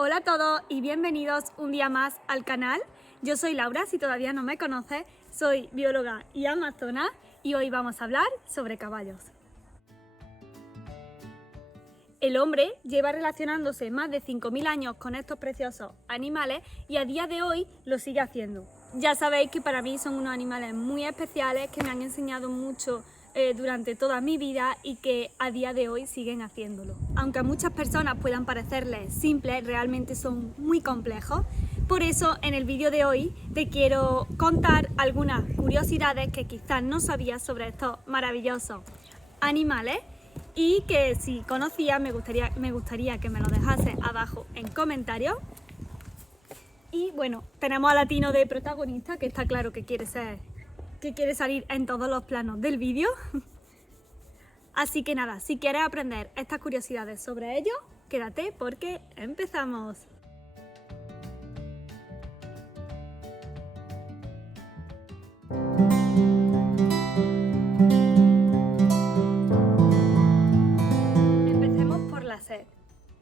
Hola a todos y bienvenidos un día más al canal. Yo soy Laura, si todavía no me conoces, soy bióloga y amazona y hoy vamos a hablar sobre caballos. El hombre lleva relacionándose más de 5.000 años con estos preciosos animales y a día de hoy lo sigue haciendo. Ya sabéis que para mí son unos animales muy especiales que me han enseñado mucho durante toda mi vida y que a día de hoy siguen haciéndolo. Aunque a muchas personas puedan parecerles simples, realmente son muy complejos. Por eso en el vídeo de hoy te quiero contar algunas curiosidades que quizás no sabías sobre estos maravillosos animales y que si conocías me gustaría que me lo dejases abajo en comentarios. Y bueno, tenemos a Latino de protagonista, que está claro que quiere salir en todos los planos del vídeo. Así que nada, si quieres aprender estas curiosidades sobre ellos, quédate porque empezamos. Empecemos por la sed.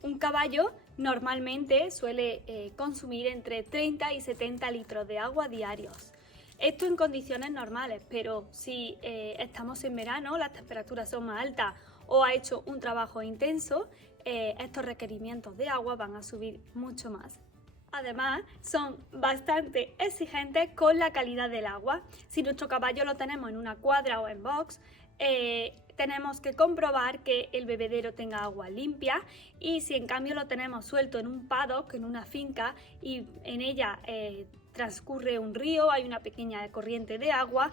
Un caballo normalmente suele consumir entre 30 y 70 litros de agua diarios. Esto en condiciones normales, pero si estamos en verano, las temperaturas son más altas o ha hecho un trabajo intenso, estos requerimientos de agua van a subir mucho más. Además, son bastante exigentes con la calidad del agua. Si nuestro caballo lo tenemos en una cuadra o en box, tenemos que comprobar que el bebedero tenga agua limpia, y si en cambio lo tenemos suelto en un paddock, en una finca, y en ella transcurre un río, hay una pequeña corriente de agua,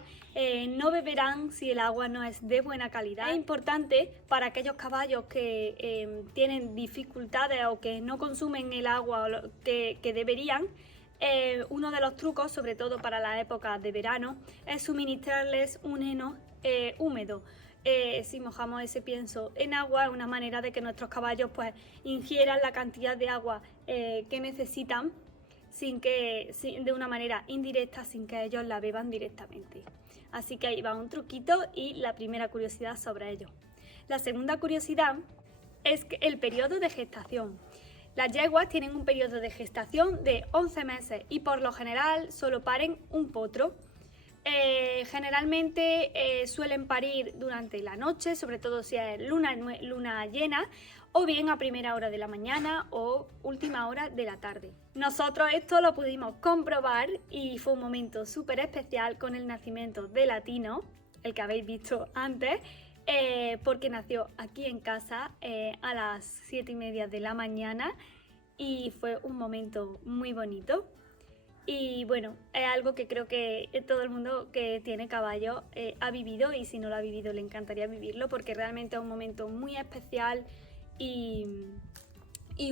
no beberán si el agua no es de buena calidad. Es importante para aquellos caballos que tienen dificultades o que no consumen el agua que deberían. Uno de los trucos, sobre todo para la época de verano, es suministrarles un heno húmedo. Si mojamos ese pienso en agua, es una manera de que nuestros caballos pues ingieran la cantidad de agua que necesitan de una manera indirecta, sin que ellos la beban directamente. Así que ahí va un truquito y la primera curiosidad sobre ello. La segunda curiosidad es el periodo de gestación. Las yeguas tienen un periodo de gestación de 11 meses y por lo general solo paren un potro. Generalmente suelen parir durante la noche, sobre todo si es luna llena, o bien a primera hora de la mañana o última hora de la tarde. Nosotros esto lo pudimos comprobar y fue un momento súper especial con el nacimiento de Latino, el que habéis visto antes, porque nació aquí en casa a las 7:30 de la mañana y fue un momento muy bonito. Y bueno, es algo que creo que todo el mundo que tiene caballo ha vivido, y si no lo ha vivido le encantaría vivirlo, porque realmente es un momento muy especial y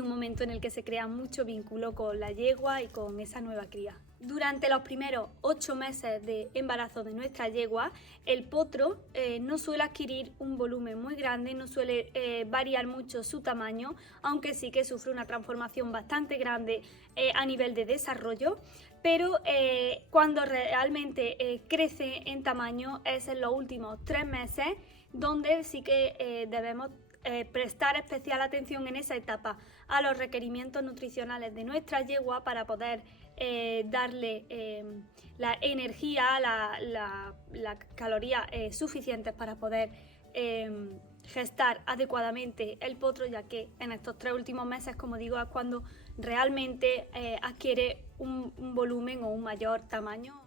un momento en el que se crea mucho vínculo con la yegua y con esa nueva cría. Durante los primeros 8 meses de embarazo de nuestra yegua, el potro no suele adquirir un volumen muy grande, no suele variar mucho su tamaño, aunque sí que sufre una transformación bastante grande a nivel de desarrollo, pero cuando realmente crece en tamaño es en los últimos 3 meses, donde sí que debemos prestar especial atención en esa etapa a los requerimientos nutricionales de nuestra yegua para poder darle la energía, las calorías suficientes para poder gestar adecuadamente el potro, ya que en estos 3 últimos meses, como digo, es cuando realmente adquiere un volumen o un mayor tamaño.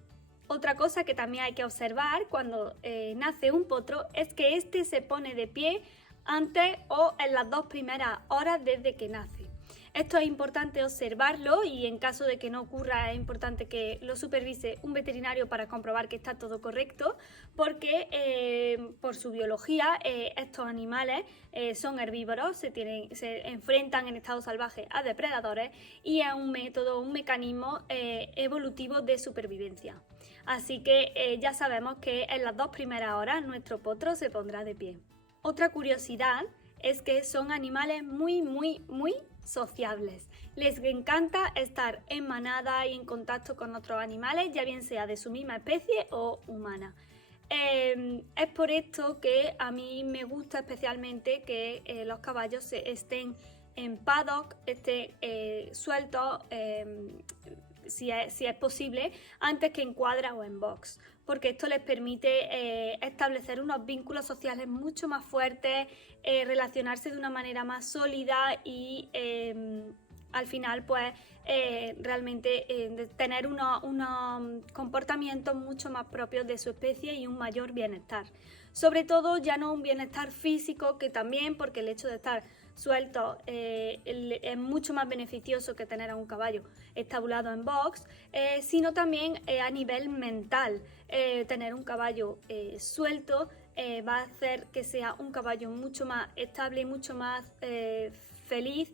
Otra cosa que también hay que observar cuando nace un potro es que este se pone de pie antes o en las 2 primeras horas desde que nace. Esto es importante observarlo, y en caso de que no ocurra es importante que lo supervise un veterinario para comprobar que está todo correcto, porque por su biología estos animales son herbívoros, se enfrentan en estado salvaje a depredadores, y es un mecanismo evolutivo de supervivencia. Así que ya sabemos que en las 2 primeras horas nuestro potro se pondrá de pie. Otra curiosidad es que son animales muy sociables. Les encanta estar en manada y en contacto con otros animales, ya bien sea de su misma especie o humana. Es por esto que a mí me gusta especialmente que los caballos estén en paddock, sueltos, si es posible, antes que en cuadra o en box, porque esto les permite establecer unos vínculos sociales mucho más fuertes, relacionarse de una manera más sólida y al final pues realmente tener unos comportamientos mucho más propios de su especie y un mayor bienestar. Sobre todo ya no un bienestar físico, que también, porque el hecho de estar sueltos es mucho más beneficioso que tener a un caballo estabulado en box, sino también a nivel mental. Tener un caballo suelto va a hacer que sea un caballo mucho más estable y mucho más feliz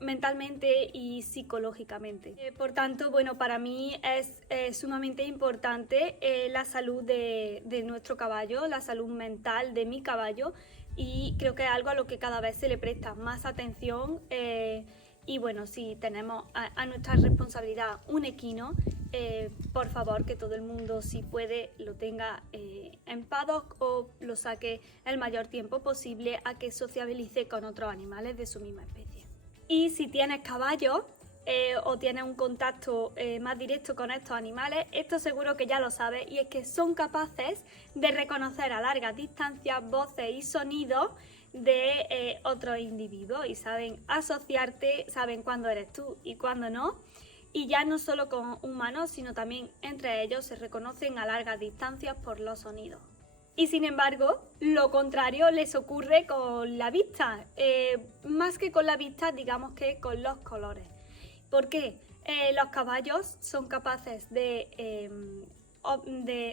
mentalmente y psicológicamente. Por tanto, bueno, para mí es sumamente importante la salud de nuestro caballo, la salud mental de mi caballo, y creo que es algo a lo que cada vez se le presta más atención. Y bueno, si tenemos a nuestra responsabilidad un equino, por favor que todo el mundo, si puede, lo tenga en paddock o lo saque el mayor tiempo posible a que sociabilice con otros animales de su misma especie. Y si tienes caballos o tienes un contacto más directo con estos animales, esto seguro que ya lo sabes, y es que son capaces de reconocer a largas distancias voces y sonidos de otros individuos, y saben asociarte, saben cuándo eres tú y cuándo no. Y ya no solo con humanos, sino también entre ellos se reconocen a largas distancias por los sonidos. Y sin embargo, lo contrario les ocurre con la vista, más que con la vista, digamos que con los colores. ¿Por qué? Los caballos son capaces de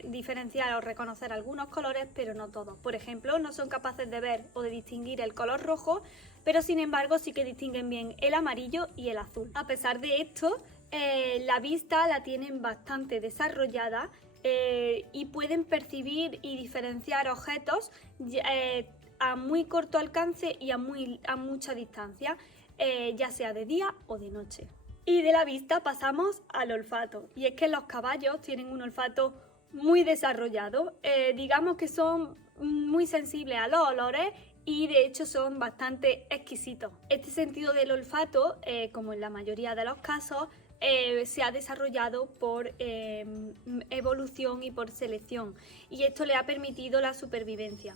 diferenciar o reconocer algunos colores, pero no todos. Por ejemplo, no son capaces de ver o de distinguir el color rojo, pero sin embargo sí que distinguen bien el amarillo y el azul. A pesar de esto, la vista la tienen bastante desarrollada, y pueden percibir y diferenciar objetos a muy corto alcance y a mucha distancia, ya sea de día o de noche. Y de la vista pasamos al olfato, y es que los caballos tienen un olfato muy desarrollado, digamos que son muy sensibles a los olores y de hecho son bastante exquisitos. Este sentido del olfato, como en la mayoría de los casos, se ha desarrollado por evolución y por selección, y esto le ha permitido la supervivencia.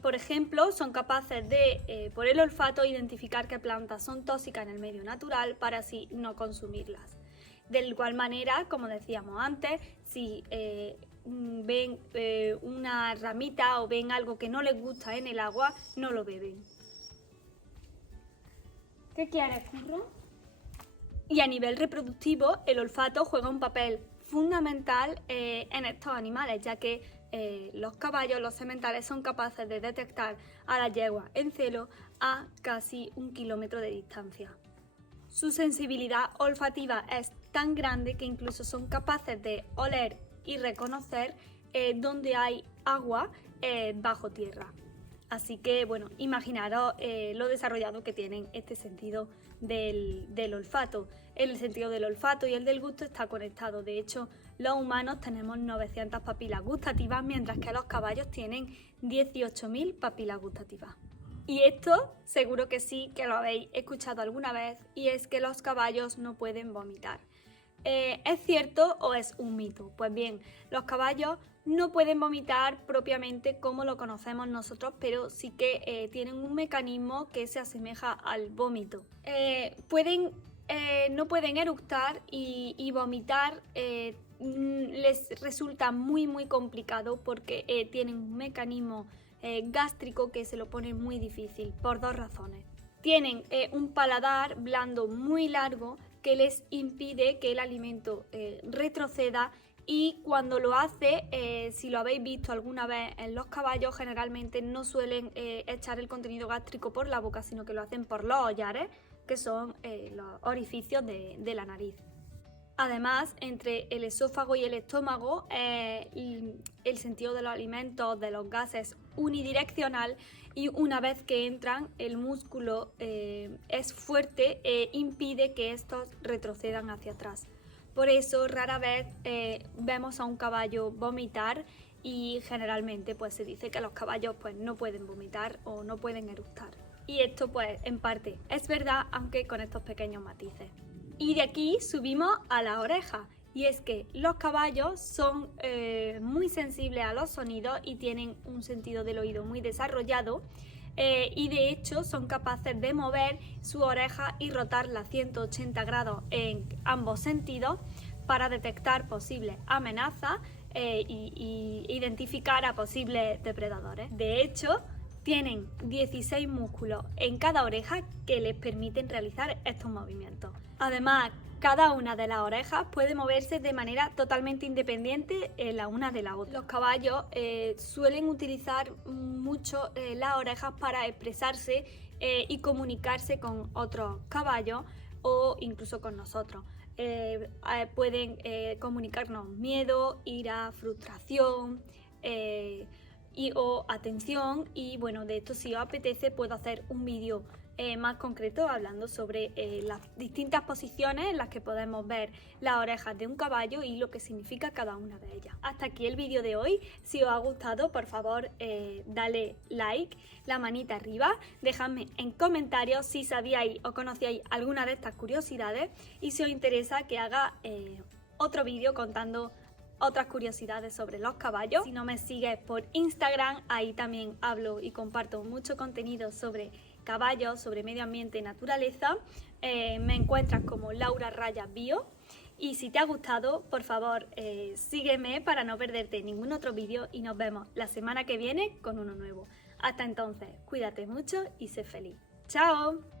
Por ejemplo, son capaces de, por el olfato, identificar qué plantas son tóxicas en el medio natural para así no consumirlas. De igual manera, como decíamos antes, si ven una ramita o ven algo que no les gusta en el agua, no lo beben. ¿Qué quieres, Curro? Y a nivel reproductivo, el olfato juega un papel fundamental en estos animales, ya que los caballos, los sementales, son capaces de detectar a la yegua en celo a casi 1 kilómetro de distancia. Su sensibilidad olfativa es tan grande que incluso son capaces de oler y reconocer donde hay agua bajo tierra. Así que, bueno, imaginaros lo desarrollado que tienen este sentido del olfato. El sentido del olfato y el del gusto está conectado. De hecho, los humanos tenemos 900 papilas gustativas, mientras que los caballos tienen 18.000 papilas gustativas. Y esto seguro que sí que lo habéis escuchado alguna vez, y es que los caballos no pueden vomitar. ¿Es cierto o es un mito? Pues bien, los caballos no pueden vomitar propiamente como lo conocemos nosotros, pero sí que tienen un mecanismo que se asemeja al vómito. No pueden eructar y vomitar les resulta muy complicado, porque tienen un mecanismo gástrico que se lo pone muy difícil por 2 razones. Tienen un paladar blando muy largo que les impide que el alimento retroceda, y cuando lo hace, si lo habéis visto alguna vez en los caballos, generalmente no suelen echar el contenido gástrico por la boca, sino que lo hacen por los hollares, que son los orificios de la nariz. Además, entre el esófago y el estómago, el sentido de los alimentos, de los gases, es unidireccional, y una vez que entran, el músculo es fuerte e impide que estos retrocedan hacia atrás. Por eso rara vez vemos a un caballo vomitar, y generalmente pues se dice que los caballos pues no pueden vomitar o no pueden eructar. Y esto pues en parte es verdad, aunque con estos pequeños matices. Y de aquí subimos a las orejas. Y es que los caballos son muy sensibles a los sonidos y tienen un sentido del oído muy desarrollado. Y de hecho son capaces de mover su oreja y rotarla 180 grados en ambos sentidos para detectar posibles amenazas y identificar a posibles depredadores. De hecho, tienen 16 músculos en cada oreja que les permiten realizar estos movimientos. Además, cada una de las orejas puede moverse de manera totalmente independiente la una de la otra. Los caballos suelen utilizar mucho las orejas para expresarse y comunicarse con otros caballos o incluso con nosotros. Pueden comunicarnos miedo, ira, frustración o atención, y bueno, de esto si os apetece puedo hacer un vídeo más concreto hablando sobre las distintas posiciones en las que podemos ver las orejas de un caballo y lo que significa cada una de ellas. Hasta aquí el vídeo de hoy. Si os ha gustado, por favor dale like, la manita arriba, dejadme en comentarios si sabíais o conocíais alguna de estas curiosidades y si os interesa que haga otro vídeo contando otras curiosidades sobre los caballos. Si no me sigues por Instagram, ahí también hablo y comparto mucho contenido sobre caballos, sobre medio ambiente y naturaleza. Me encuentras como Laura Raya Bio. Y si te ha gustado, por favor, sígueme para no perderte ningún otro vídeo y nos vemos la semana que viene con uno nuevo. Hasta entonces, cuídate mucho y sé feliz. ¡Chao!